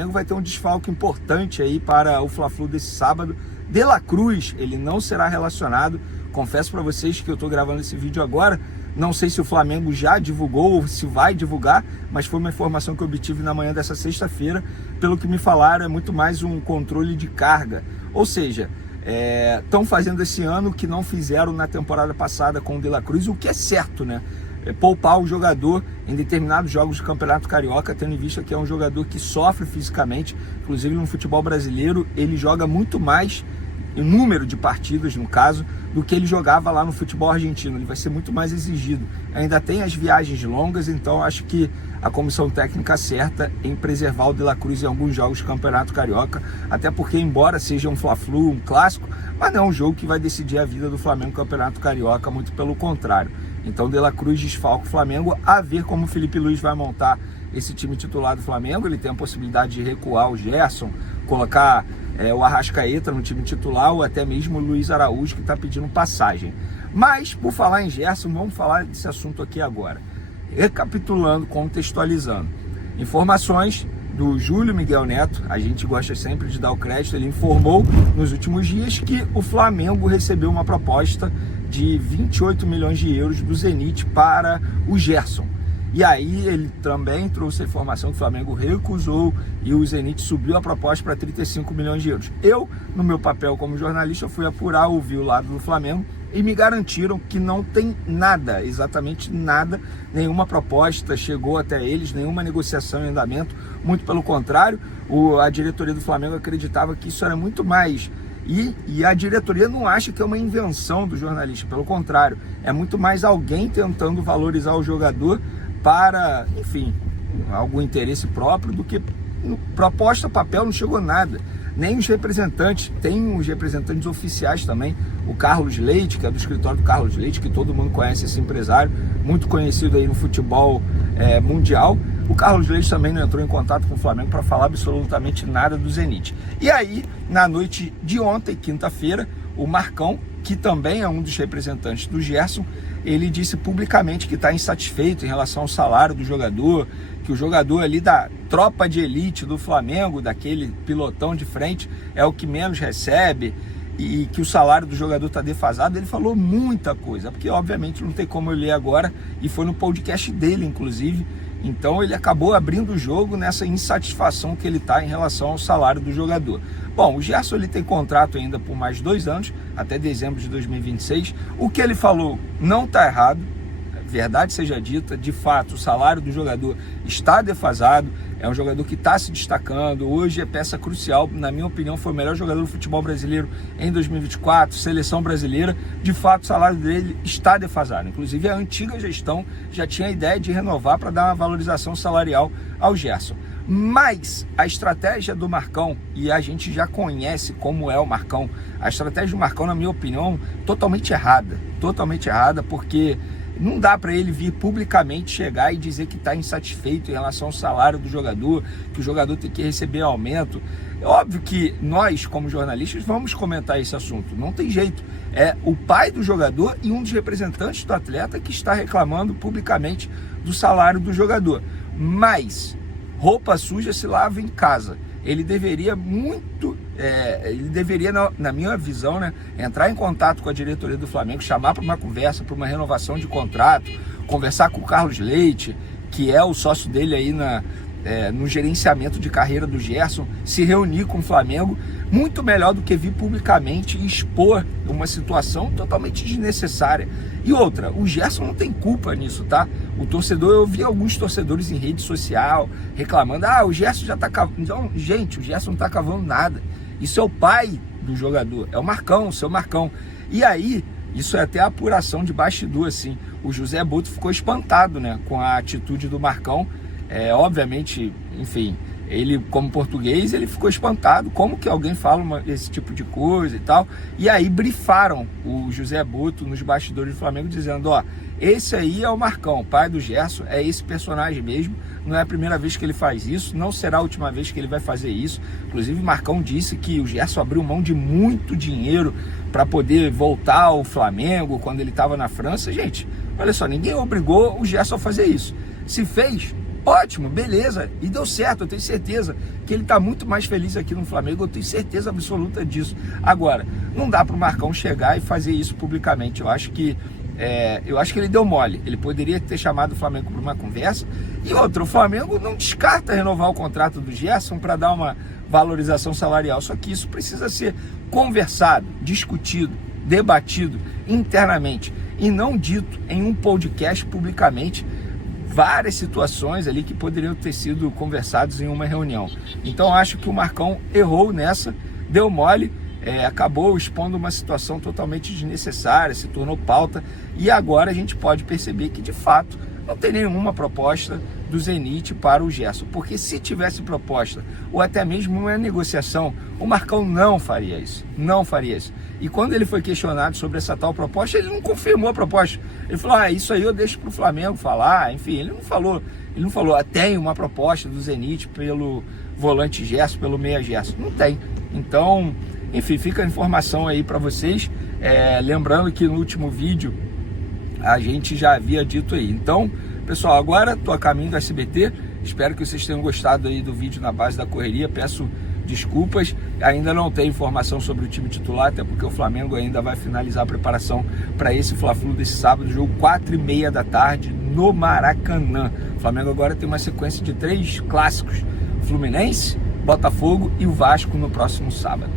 Flamengo vai ter um desfalque importante aí para o Fla-Flu desse sábado. De La Cruz, ele não será relacionado. Confesso para vocês que eu estou gravando esse vídeo agora. Não sei se o Flamengo já divulgou ou se vai divulgar, mas foi uma informação que eu obtive na manhã dessa sexta-feira. Pelo que me falaram, é muito mais um controle de carga. Ou seja, estão fazendo esse ano o que não fizeram na temporada passada com o De La Cruz, o que é certo, né? Poupar o jogador em determinados jogos de Campeonato Carioca, tendo em vista que é um jogador que sofre fisicamente. Inclusive no futebol brasileiro ele joga muito mais em número de partidas, no caso, do que ele jogava lá no futebol argentino. Ele vai ser muito mais exigido. Ainda tem as viagens longas, então acho que a comissão técnica acerta em preservar o De La Cruz em alguns jogos de Campeonato Carioca, até porque, embora seja um Fla-Flu, um clássico, mas não é um jogo que vai decidir a vida do Flamengo no Campeonato Carioca, muito pelo contrário. Então De La Cruz desfalca o Flamengo, a ver como o Felipe Luiz vai montar esse time titular do Flamengo. Ele tem a possibilidade de recuar o Gerson, colocar o Arrascaeta no time titular, ou até mesmo o Luiz Araújo, que está pedindo passagem. Mas, por falar em Gerson, vamos falar desse assunto aqui agora. Recapitulando, contextualizando. Informações do Júlio Miguel Neto, a gente gosta sempre de dar o crédito, ele informou nos últimos dias que o Flamengo recebeu uma proposta de 28 milhões de euros do Zenit para o Gerson. E aí ele também trouxe a informação que o Flamengo recusou e o Zenit subiu a proposta para 35 milhões de euros. Eu, no meu papel como jornalista, fui apurar, ouvir o lado do Flamengo e me garantiram que não tem nada, exatamente nada, nenhuma proposta chegou até eles, nenhuma negociação em andamento, muito pelo contrário. A diretoria do Flamengo acreditava que isso era muito mais. E a diretoria não acha que é uma invenção do jornalista, pelo contrário, é muito mais alguém tentando valorizar o jogador para, enfim, algum interesse próprio, do que proposta, papel, não chegou nada. Nem os representantes, tem os representantes oficiais também, o Carlos Leite, que é do escritório do Carlos Leite, que todo mundo conhece, esse empresário, muito conhecido aí no futebol mundial. O Carlos Leite também não entrou em contato com o Flamengo para falar absolutamente nada do Zenit. E aí, na noite de ontem, quinta-feira, o Marcão, que também é um dos representantes do Gerson, ele disse publicamente que está insatisfeito em relação ao salário do jogador, que o jogador ali da tropa de elite do Flamengo, daquele pilotão de frente, é o que menos recebe, e que o salário do jogador está defasado. Ele falou muita coisa, porque obviamente não tem como eu ler agora, e foi no podcast dele, inclusive. Então ele acabou abrindo o jogo nessa insatisfação que ele está em relação ao salário do jogador. Bom, o Gerson ele tem contrato ainda por mais 2 anos, até dezembro de 2026. O que ele falou não está errado, verdade seja dita, de fato o salário do jogador está defasado, é um jogador que está se destacando, hoje é peça crucial, na minha opinião foi o melhor jogador do futebol brasileiro em 2024, seleção brasileira. De fato o salário dele está defasado, inclusive a antiga gestão já tinha a ideia de renovar para dar uma valorização salarial ao Gerson. Mas a estratégia do Marcão, e a gente já conhece como é o Marcão, a estratégia do Marcão, na minha opinião, totalmente errada, porque não dá para ele vir publicamente chegar e dizer que está insatisfeito em relação ao salário do jogador, que o jogador tem que receber aumento. É óbvio que nós, como jornalistas, vamos comentar esse assunto, não tem jeito. É o pai do jogador e um dos representantes do atleta que está reclamando publicamente do salário do jogador. Mas roupa suja se lava em casa. Ele deveria na minha visão, né, entrar em contato com a diretoria do Flamengo, chamar para uma conversa, para uma renovação de contrato, conversar com o Carlos Leite, que é o sócio dele aí no gerenciamento de carreira do Gerson, se reunir com o Flamengo, muito melhor do que vir publicamente e expor uma situação totalmente desnecessária. E outra, o Gerson não tem culpa nisso, tá? O torcedor, eu vi alguns torcedores em rede social reclamando, o Gerson já tá cavando. Então, gente, o Gerson não tá cavando nada. Isso é o pai do jogador, é o Marcão, o seu Marcão. E aí, isso é até a apuração de bastidor, assim. O José Boto ficou espantado, né, com a atitude do Marcão. Obviamente, enfim, ele como português, ele ficou espantado, como que alguém fala esse tipo de coisa e tal. E aí brifaram o José Boto nos bastidores do Flamengo, dizendo, esse aí é o Marcão, pai do Gerson, é esse personagem mesmo, não é a primeira vez que ele faz isso, não será a última vez que ele vai fazer isso. Inclusive o Marcão disse que o Gerson abriu mão de muito dinheiro para poder voltar ao Flamengo quando ele estava na França. Gente, olha só, ninguém obrigou o Gerson a fazer isso. Se fez, Ótimo, beleza, e deu certo, eu tenho certeza que ele está muito mais feliz aqui no Flamengo, eu tenho certeza absoluta disso. Agora, não dá para o Marcão chegar e fazer isso publicamente, eu acho que ele deu mole, ele poderia ter chamado o Flamengo para uma conversa, e outra, o Flamengo não descarta renovar o contrato do Gerson para dar uma valorização salarial, só que isso precisa ser conversado, discutido, debatido internamente, e não dito em um podcast publicamente, várias situações ali que poderiam ter sido conversadas em uma reunião. Então acho que o Marcão errou nessa, deu mole, acabou expondo uma situação totalmente desnecessária, se tornou pauta, e agora a gente pode perceber que de fato não tem nenhuma proposta do Zenit para o Gerson, porque se tivesse proposta, ou até mesmo uma negociação, o Marcão não faria isso, E quando ele foi questionado sobre essa tal proposta, ele não confirmou a proposta, ele falou, isso aí eu deixo para o Flamengo falar, enfim, ele não falou, tem uma proposta do Zenit pelo volante Gerson, pelo meia Gerson, não tem. Então, enfim, fica a informação aí para vocês, lembrando que no último vídeo a gente já havia dito aí. Então, pessoal, agora estou a caminho do SBT, espero que vocês tenham gostado aí do vídeo na base da correria, peço desculpas, ainda não tem informação sobre o time titular, até porque o Flamengo ainda vai finalizar a preparação para esse Fla-Flu desse sábado, jogo 4h30 da tarde no Maracanã. O Flamengo agora tem uma sequência de 3 clássicos, Fluminense, Botafogo e o Vasco no próximo sábado.